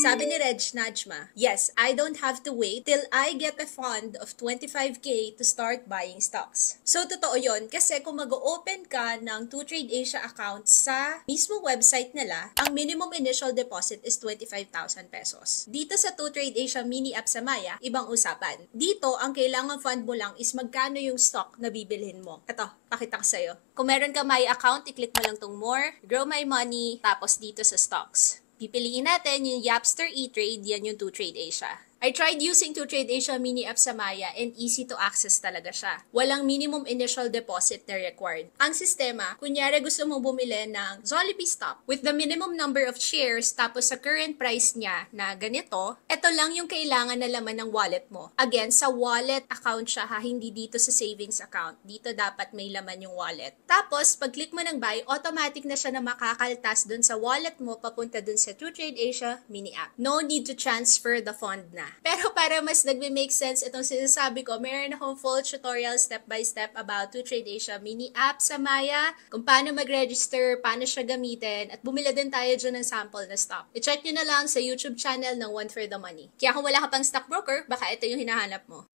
Sabi ni Reg Najma, yes, I don't have to wait till I get a fund of 25k to start buying stocks. So, totoo yon kasi kung mag-open ka ng 2Trade Asia account sa mismo website nila, ang minimum initial deposit is 25,000 pesos. Dito sa 2Trade Asia mini app sa Maya, ibang usapan. Dito, ang kailangan fund mo lang is magkano yung stock na bibilhin mo. Ito, pakita ko sa'yo. Kung meron ka Maya account, i-click mo lang tong more, grow my money, tapos dito sa stocks. Pipiliin natin yung Yapster E-Trade, yan yung 2Trade Asia. I tried using 2Trade Asia mini app sa Maya and easy to access talaga siya. Walang minimum initial deposit na required. Ang sistema, kunyari gusto mo bumili ng Jollibee stock with the minimum number of shares tapos sa current price niya na ganito, ito lang yung kailangan na laman ng wallet mo. Again, sa wallet account siya ha, hindi dito sa savings account. Dito dapat may laman yung wallet. Tapos, pag click mo ng buy, automatic na siya na makakaltas dun sa wallet mo papunta dun sa 2Trade Asia mini app. No need to transfer the fund na. Pero para mas nagme-make sense itong sinasabi ko, meron akong full tutorial step-by-step about 2Trade Asia mini app sa Maya, kung paano mag-register, paano siya gamitin, at bumili din tayo dyan ng sample na stock. I-check nyo na lang sa YouTube channel ng One for the Money. Kaya kung wala ka pang stockbroker, baka ito yung hinahanap mo.